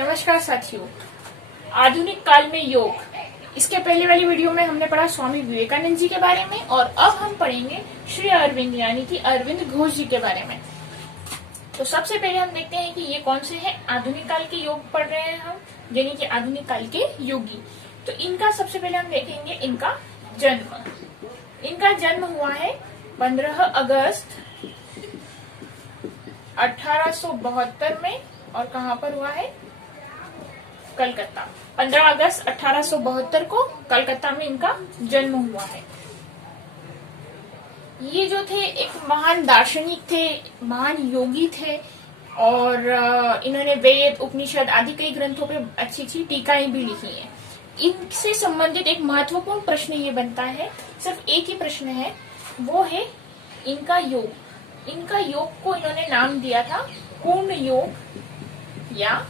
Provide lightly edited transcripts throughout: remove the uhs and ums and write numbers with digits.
नमस्कार साथियों। आधुनिक काल में योग, इसके पहले वाली वीडियो में हमने पढ़ा स्वामी विवेकानंद जी के बारे में और अब हम पढ़ेंगे श्री अरविंद यानी कि अरविंद घोष जी के बारे में। तो सबसे पहले हम देखते हैं कि ये कौन से हैं। आधुनिक काल के योग पढ़ रहे हैं हम, यानी कि आधुनिक काल के योगी। तो इनका सबसे पहले हम देखेंगे इनका जन्म। इनका जन्म हुआ है 15 अगस्त 1872 में। और कहाँ पर हुआ है? कलकत्ता। 15 अगस्त 1872 को कलकत्ता में इनका जन्म हुआ है। ये जो थे एक महान दार्शनिक थे, महान योगी थे और इन्होंने वेद, उपनिषद आदि कई ग्रंथों पे अच्छी अच्छी टीकाएं भी लिखी हैं। इनसे संबंधित एक महत्वपूर्ण प्रश्न ये बनता है, सिर्फ एक ही प्रश्न है, वो है इनका योग। इनका योग को इन्होंने नाम दिया था पूर्ण योग या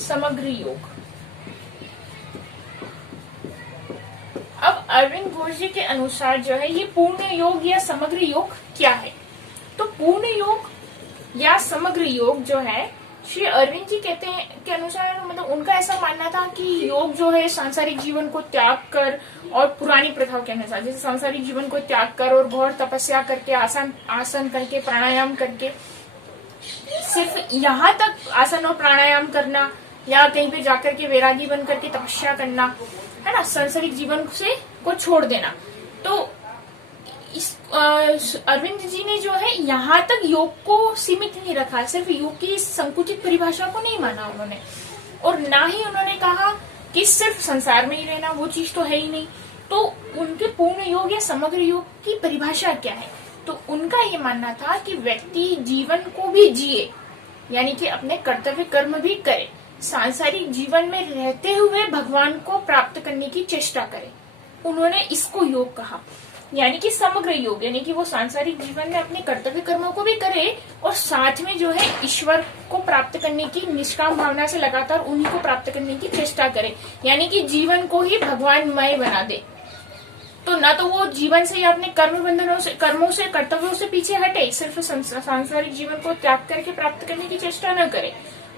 समग्र योग। अब अरविंद घोष जी के अनुसार जो है ये पूर्ण योग या समग्र योग क्या है? तो पूर्ण योग या समग्र योग जो है श्री अरविंद जी कहते हैं के अनुसार, मतलब उनका ऐसा मानना था कि योग जो है सांसारिक जीवन को त्याग कर और पुरानी प्रथाओं के अनुसार, जैसे सांसारिक जीवन को त्याग कर और घोर तपस्या करके, आसन करके, प्राणायाम करके, सिर्फ यहाँ तक आसन और प्राणायाम करना या कहीं पे जाकर के वैरागी बन करके तपस्या करना, है ना, सांसारिक जीवन से को छोड़ देना। तो इस अरविंद जी ने जो है यहाँ तक योग को सीमित नहीं रखा, सिर्फ योग की संकुचित परिभाषा को नहीं माना उन्होंने, और ना ही उन्होंने कहा कि सिर्फ संसार में ही रहना, वो चीज तो है ही नहीं। तो उनके पूर्ण योग या समग्र योग की परिभाषा क्या है? तो उनका ये मानना था कि व्यक्ति जीवन को भी जिए, यानी कि अपने कर्तव्य कर्म भी करे, सांसारिक जीवन में रहते हुए भगवान को प्राप्त करने की चेष्टा करे। उन्होंने इसको योग कहा, यानी कि समग्र योग, यानी कि वो सांसारिक जीवन में अपने कर्तव्य कर्मों को भी करे और साथ में जो है ईश्वर को प्राप्त करने की निष्काम भावना से लगातार उन्हीं को प्राप्त करने की चेष्टा करे, यानी कि जीवन को ही भगवानमय बना दे। तो ना तो वो जीवन से या अपने कर्म बंधनों से, कर्मों से, कर्तव्यों से पीछे हटे, सिर्फ सांसारिक जीवन को त्याग करके प्राप्त करने की चेष्टा न करे।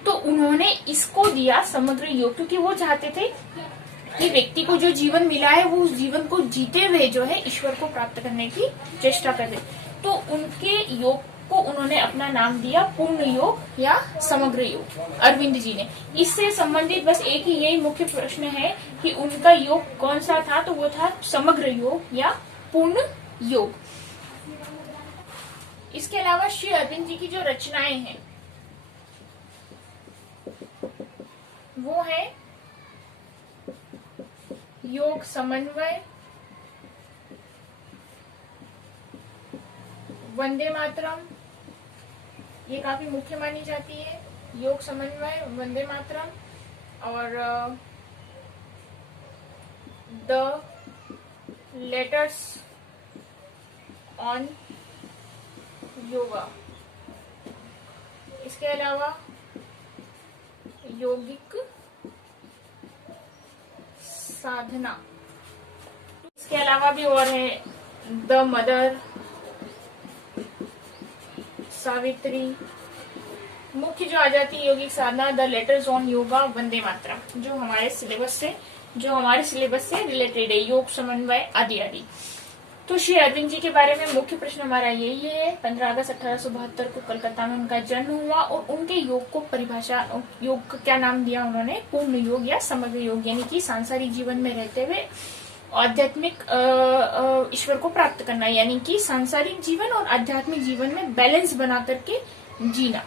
तो उन्होंने इसको दिया समग्र योग, क्योंकि वो चाहते थे कि व्यक्ति को जो जीवन मिला है वो उस जीवन को जीते हुए जो है ईश्वर को प्राप्त करने की चेष्टा करे। तो उनके योग को उन्होंने अपना नाम दिया पूर्ण योग या समग्र योग, अरविंद जी ने। इससे संबंधित बस एक ही यही मुख्य प्रश्न है कि उनका योग कौन सा था, तो वो था समग्र योग या पूर्ण योग। इसके अलावा श्री अरविंद जी की जो रचनाएं हैं वो है योग समन्वय, वंदे मातरम, ये काफी मुख्य मानी जाती है, योग समन्वय, वंदे मातरम, और द लेटर्स ऑन योगा। इसके अलावा योगिक साधना, इसके अलावा भी और है द मदर, सावित्री। मुख्य जो आ जाती है योगिक साधना, the letters on yoga, Vande Mataram, जो हमारे सिलेबस से रिलेटेड है, योग समन्वय आदि आदि। तो श्री अरविंद जी के बारे में मुख्य प्रश्न हमारा यही है। 15 अगस्त 1872 को कलकत्ता में उनका जन्म हुआ और उनके योग को परिभाषा, योग का क्या नाम दिया उन्होंने? पूर्ण योग या समग्र योग, यानी कि सांसारिक जीवन में रहते हुए आध्यात्मिक ईश्वर को प्राप्त करना, यानी कि सांसारिक जीवन और आध्यात्मिक जीवन में बैलेंस बना करके जीना।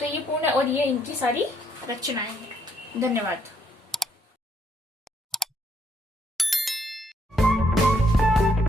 तो ये पूर्ण, और ये इनकी सारी रचनाएं हैं। धन्यवाद।